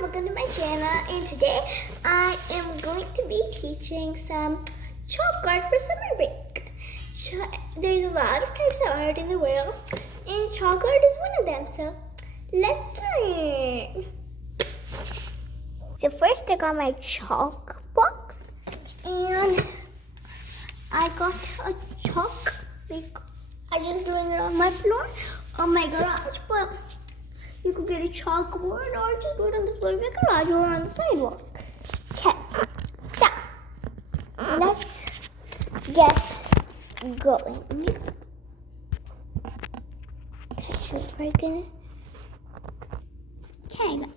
welcome to my channel, and today I am going to be teaching some chalk art for summer break. There's a lot of types of art in the world, and chalk art is one of them, so let's learn. So first I got my chalk box, and I got a chalk, I just doing it on my floor, on my garage, but you could get a chalkboard or just do it on the floor of your garage or on the sidewalk. Okay, so let's get going. Okay, so we're gonna. Okay, guys.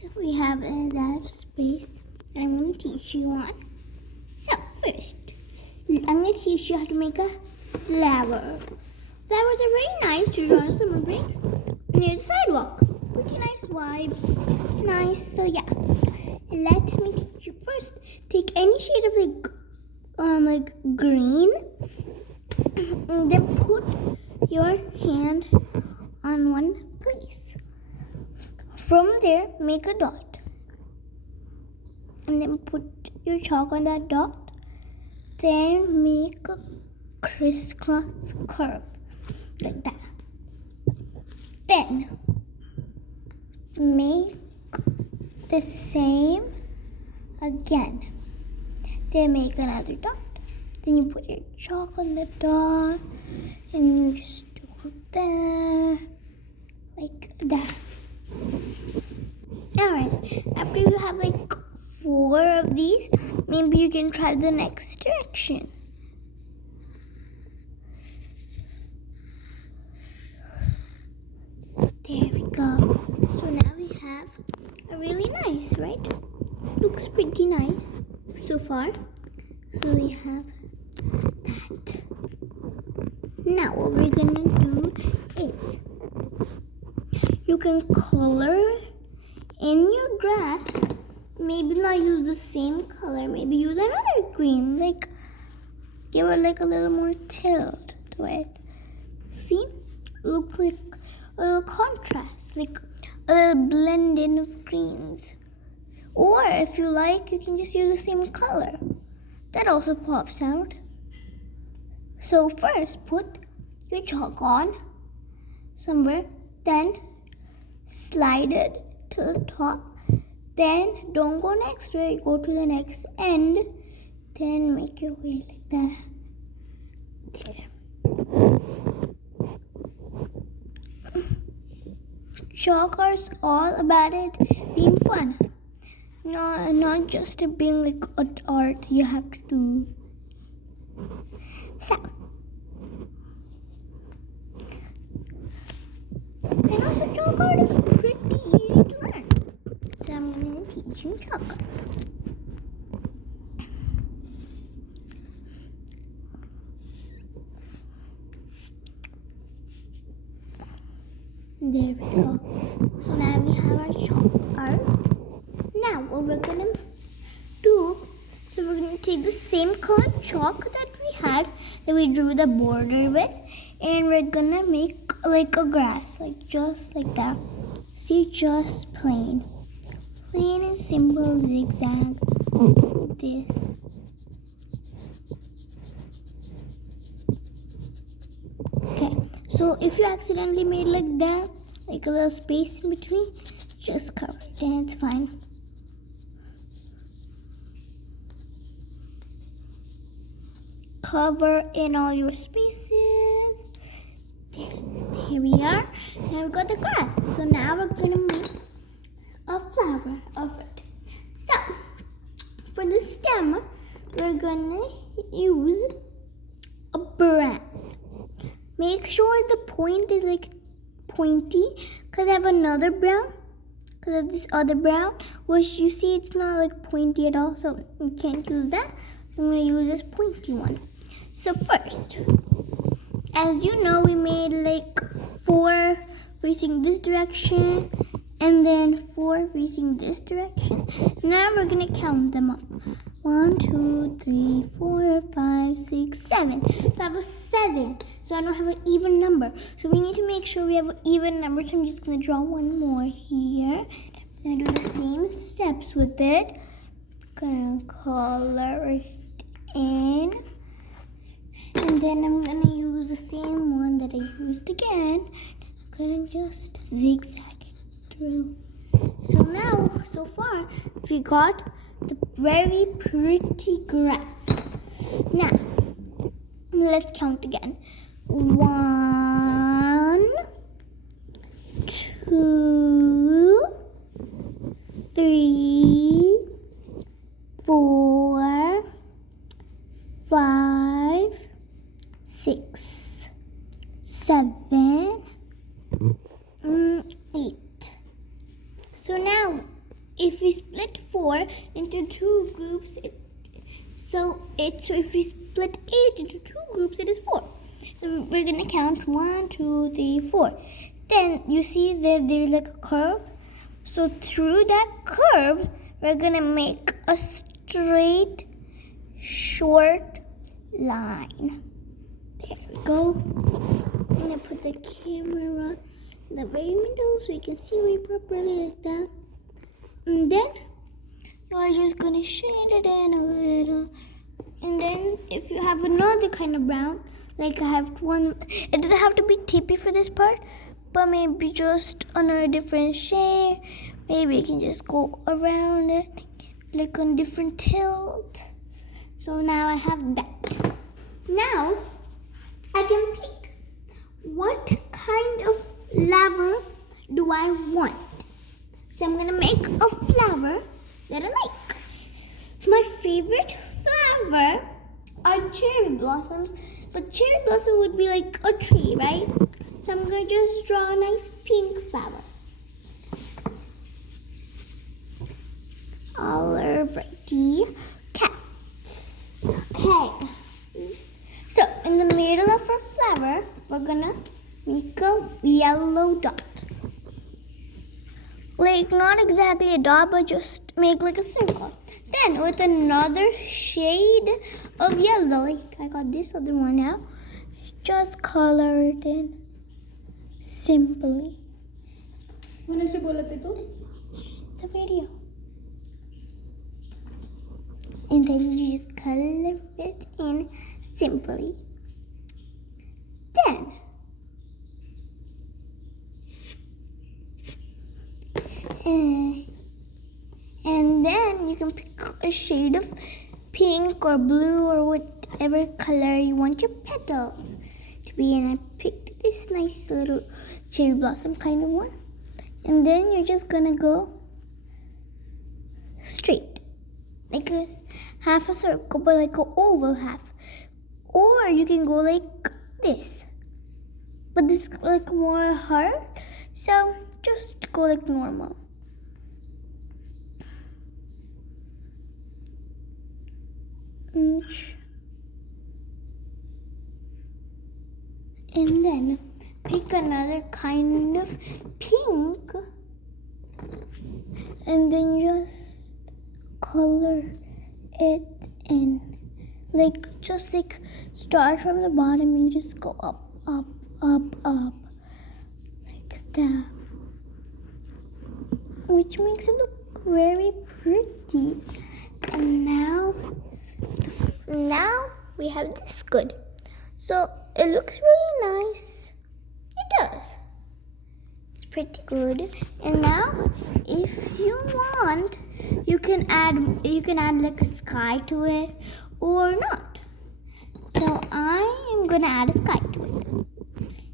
So we have that space that I'm gonna teach you on. So first, I'm gonna teach you how to make a flower. Flowers are very nice to draw on a summer break near the sidewalk. Pretty nice vibes. Nice. So yeah, let me teach you first. Take any shade of like green, and then put your hand on one place. From there, make a dot, and then put your chalk on that dot. Then make a crisscross curve like that. Then make the same again. Then make another dot. Then you put your chalk on the dot and you just do it there like that. Alright, after you have like 4 of these, maybe you can try the next direction. There we go. So now we have a really nice, right? Looks pretty nice so far. So we have that. Now what we're gonna do is you can color in your grass. Maybe not use the same color. Maybe use another green. Like give it like a little more tilt to it. See? Looks like a little contrast, like a little blend in of greens. Or if you like, you can just use the same color. That also pops out. So first, put your chalk on somewhere, then slide it to the top. Then don't go next to it, go to the next end. Then make your way like that. There. Chalk art's all about it being fun. Not just it being like an art you have to do. So, and also chalk art is pretty easy to learn. So I'm going to teach you chalk art. There we go. So now we have our chalk art. Now what we're gonna do, so we're gonna take the same color chalk that we had, that we drew the border with, and we're gonna make like a grass, like just like that. See, just plain and simple zigzag like this. Okay, so if you accidentally made like that, like a little space in between, just cover it and it's fine. Cover in all your spaces. Here we are. Now we got the grass. So now we're gonna make a flower of it. So for the stem, we're gonna use a brown. Make sure the point is like pointy, because I have another brown, because of this other brown, which you see it's not like pointy at all, so you can't use that. I'm going to use this pointy one. So first, as you know, we made like 4 facing this direction, and then 4 facing this direction. Now we're going to count them up. 1, 2, 3, 4, 5, 6, 7. So I have a 7. So I don't have an even number. So we need to make sure we have an even number. So I'm just going to draw one more here. Gonna do the same steps with it. Gonna color it in. And then I'm gonna use the same one that I used again. Gonna just zigzag it through. So now, so far, we got the very pretty grass. Now, let's count again. 1, 2, 3, 4, 5, 6, 7, 8. So now, if we split 4 into 2 groups, so if we split 8 into 2 groups, it is 4. So we're gonna count 1, 2, 3, 4. Then you see that there's like a curve. So through that curve, we're gonna make a straight, short line. There we go. I'm gonna put the camera in the very middle so you can see me properly like that. And then you're just gonna shade it in a little. And then if you have another kind of brown, like I have one, it doesn't have to be tippy for this part, but maybe just on a different shade. Maybe you can just go around it, like on different tilt. So now I have that. Now I can pick what kind of flower do I want. So I'm gonna make a flower that I like. My favorite flower are cherry blossoms, but cherry blossom would be like a tree, right? So I'm gonna just draw a nice pink flower. Alrighty, okay. So in the middle of our flower, we're gonna make a yellow dot. Like not exactly a dot, but just make like a circle. Then with another shade of yellow, like I got this other one now, just color it in simply. The video. And then you just color it in simply. Then and then you can pick a shade of pink or blue or whatever color you want your petals to be. And I picked this nice little cherry blossom kind of one. And then you're just gonna go straight, like a half a circle, but like an oval half. Or you can go like this, but this is like more hard. So just go like normal. And then pick another kind of pink and then just color it in. Like just like start from the bottom and just go up, up, up, up. Like that. Which makes it look very pretty. And now we have this good. So it looks really nice. It does. It's pretty good. And now if you want, you can add like a sky to it or not. So I am gonna add a sky to it.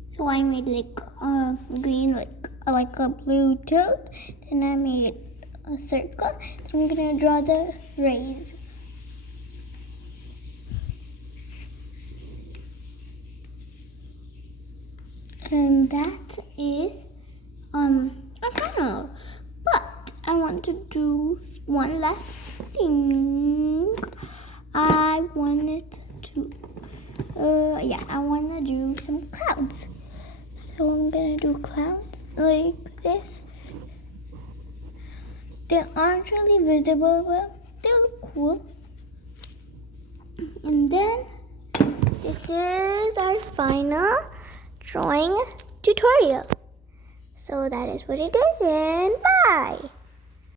So I made like green, like a blue tilt. Then I made a circle. Then I'm gonna draw the rays. And that is a tunnel. But I want to do one last thing. I wanted to do some clouds. So I'm gonna do clouds like this. They aren't really visible, but they look cool. And then this is our final drawing tutorial. So that is what it is, and bye.